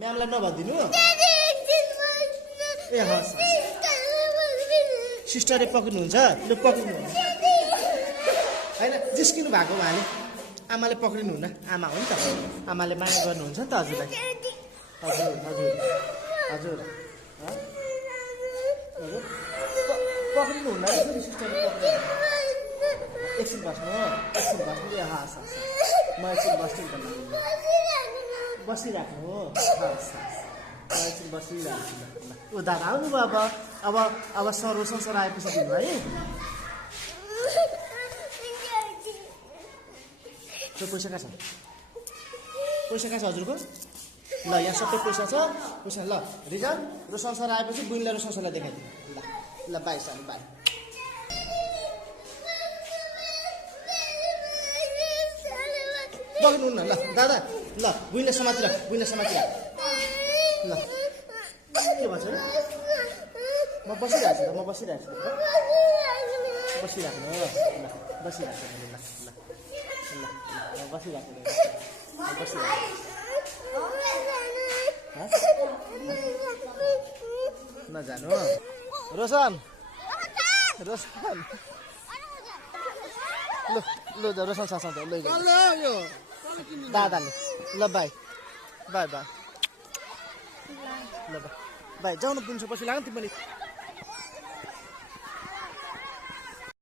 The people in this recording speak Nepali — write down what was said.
म्यामलाई नभनिदिनु ए हस् सिस्टरले पक्रिनुहुन्छ लु पक्रिनु होइन जिस्किनु भएको उहाँले आमाले पक्रिनुहुन्न आमा हो नि त आमाले माया गर्नुहुन्छ नि त हजुरलाई हजुर हजुर हजुर हजुर पक्रिनुहुन्न फेरि सिस्टरले पक्रिनु एकछिन बस्नु ए हस् हस् म एकछिन बस्छु नि त बसिराख्नु हो हस् हस् म एकछिन बसिरहेको छु ल ऊ दादा आउनुभयो अब संसार आएपछि दिनु है त्यो पैसा कहाँ छ हजुरको ल यहाँ सबै पैसा छ पैसा ल रिजन र संसार आएपछि बुइनलाई र संसारलाई देखाइदिनु ल बाई सानो बाई बग्नु न ल दादा ल बुइनलाई समातिराख ल के भन्छ म बसिरहेको छु बसिराख्नु ल नजानु रोशन ल रोशन साथ दादाले ल बाई ल बाई जाउँ न पुग्छ पछि लाग्यो नि तिमीले